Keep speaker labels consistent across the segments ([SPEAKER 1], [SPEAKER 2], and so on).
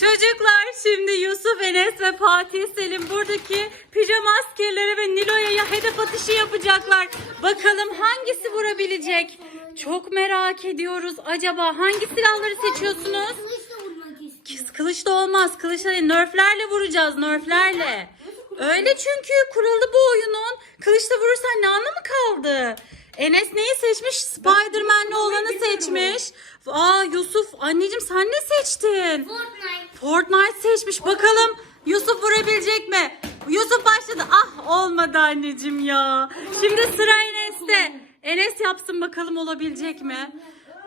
[SPEAKER 1] Çocuklar şimdi Yusuf, Enes ve Fatih Selim buradaki pijama askerlere ve Nilo'ya hedef atışı yapacaklar. Bakalım hangisi vurabilecek? Çok merak ediyoruz. Acaba hangi silahları seçiyorsunuz?
[SPEAKER 2] Kılıçla
[SPEAKER 1] olmaz. Kılıçla değil, nerflerle vuracağız, nerflerle. Öyle çünkü kuralı bu oyunun. Kılıçla vurursan ne anlamı kaldı? Enes neyi seçmiş? Spider-Man'li olanı seçmiş. Aa Yusuf, anneciğim sen ne seçtin?
[SPEAKER 2] Fortnite.
[SPEAKER 1] Fortnite seçmiş. Bakalım Yusuf vurabilecek mi? Yusuf başladı. Ah olmadı anneciğim ya. Şimdi sıra Enes'te. Enes yapsın bakalım olabilecek mi?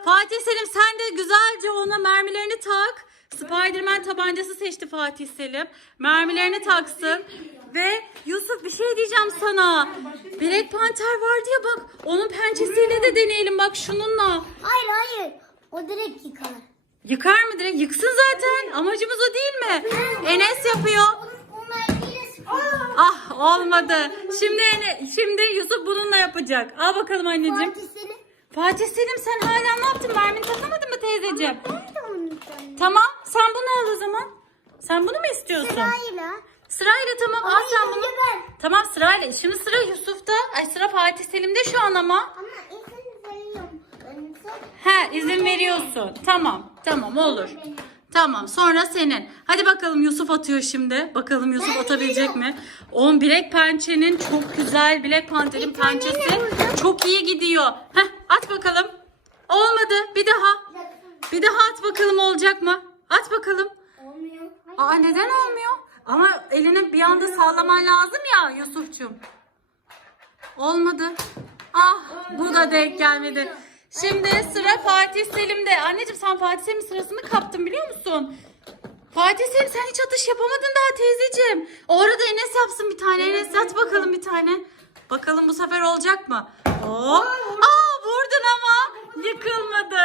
[SPEAKER 1] Fatih Selim sen de güzelce ona mermilerini tak. Spiderman tabancası seçti Fatih Selim. Mermilerini taksın. Ve Yusuf bir şey diyeceğim sana. Black Panther vardı ya bak. Onun pençesiyle de deneyelim bak şununla.
[SPEAKER 2] Hayır hayır. O direkt yıkar.
[SPEAKER 1] Yıkar mı direkt? Yıksın zaten. Amacımız o değil mi? Enes yapıyor. Ah olmadı. Şimdi Ene- şimdi Yusuf bununla yapacak. Al bakalım anneciğim.
[SPEAKER 2] Fatih Selim.
[SPEAKER 1] Sen hala ne yaptın? Mermini takamadın mı teyzeciğim? Tamam. Sen bunu al o zaman. Sen bunu mu istiyorsun?
[SPEAKER 2] Sırayla.
[SPEAKER 1] Sırayla tamam. Al sen bunu. Tamam sırayla. Şimdi sıra Yusuf'ta. Ay sıra Fatih Selim'de şu an ama.
[SPEAKER 2] Ama ilk önce veriyorum. Ben sonra-
[SPEAKER 1] He izin veriyorsun. Tamam. Tamam olur. Tamam sonra senin. Hadi bakalım Yusuf atıyor şimdi. Bakalım Yusuf
[SPEAKER 2] Ben
[SPEAKER 1] atabilecek mi? On Black Pençe'nin çok güzel
[SPEAKER 2] Bir tane
[SPEAKER 1] pençesi çok iyi gidiyor. Heh at bakalım. Olmadı. Bir daha. Bir daha at bakalım olacak mı? At bakalım.
[SPEAKER 2] Olmuyor.
[SPEAKER 1] Aa neden olmuyor? Ama elini bir anda sallaman lazım ya Yusuf'cum. Olmadı. Ah bu da denk gelmedi. Şimdi sıra Fatih Selim'de. Anneciğim sen Fatih Selim'in sırasını kaptın biliyor musun? Fatih Selim sen hiç atış yapamadın daha teyzeciğim. O arada Enes yapsın bir tane. Enes at bakalım bir tane. Bakalım bu sefer olacak mı? Hop. Aa vurdun ama yıkılmadı.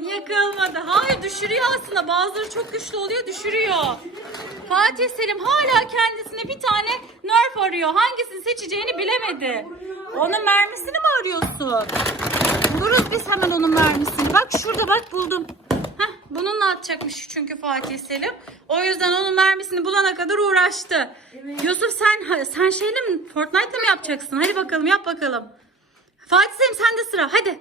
[SPEAKER 1] Yıkılmadı. Hayır düşürüyor aslında. Bazıları çok güçlü oluyor düşürüyor. Fatih Selim hala kendisine bir tane nerf arıyor. Hangisini seçeceğini bilemedi. Onun mermisini mi arıyorsun? Biz hemen onun mermisini. Bak şurada bak buldum. Heh, bununla atacakmış çünkü Fatih Selim. O yüzden onun mermisini bulana kadar uğraştı. Yusuf sen sen şeyle mi Fortnite'la mı yapacaksın? Hadi bakalım yap bakalım. Fatih Selim sende sıra hadi.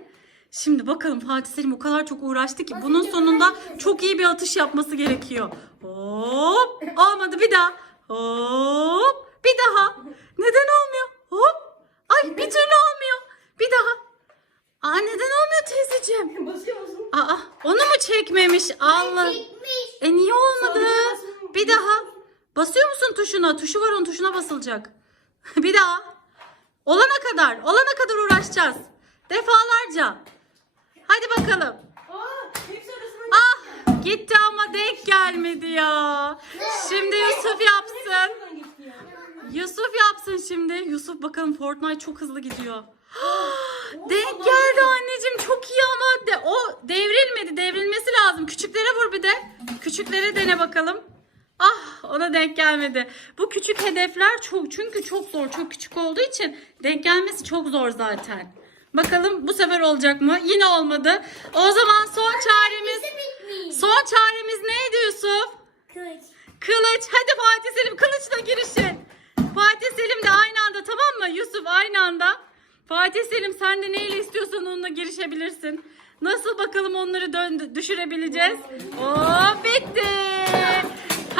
[SPEAKER 1] Şimdi bakalım Fatih Selim o kadar çok uğraştı ki bunun sonunda çok iyi bir atış yapması gerekiyor. Hop olmadı bir daha. Hop bir daha. Neden olmuyor? Hop. Ay bir türlü olmuyor. Bir daha. Aa neden
[SPEAKER 3] musun?
[SPEAKER 1] Aa onu mu çekmemiş? Allah.
[SPEAKER 2] Çekmiş.
[SPEAKER 1] E niye olmadı?
[SPEAKER 3] Sonra.
[SPEAKER 1] Bir daha. Basıyor musun tuşuna? Tuşu var onun tuşuna basılacak. bir daha. Olana kadar, olana kadar uğraşacağız. Defalarca. Hadi bakalım. Ah gitti ama denk gelmedi ya. Şimdi Yusuf yapsın. Yusuf yapsın şimdi. Yusuf bakalım Fortnite çok hızlı gidiyor. Denk geldi anneciğim çok iyi ama de, o devrilmedi. Devrilmesi lazım. Küçüklere vur bir de. Küçüklere dene bakalım. Ah ona denk gelmedi. Bu küçük hedefler çok çünkü çok zor. Çok küçük olduğu için denk gelmesi çok zor zaten. Bakalım bu sefer olacak mı? Yine olmadı. O zaman son çaremiz son çaremiz neydi Yusuf?
[SPEAKER 2] Kılıç.
[SPEAKER 1] Kılıç. Hadi Fatih Selim kılıçla girişin. Fatih Selim de aynı anda tamam mı? Yusuf aynı anda. Fatih Selim sen de neyle istiyorsan girişebilirsin. Nasıl bakalım onları dön düşürebileceğiz? Oo bitti.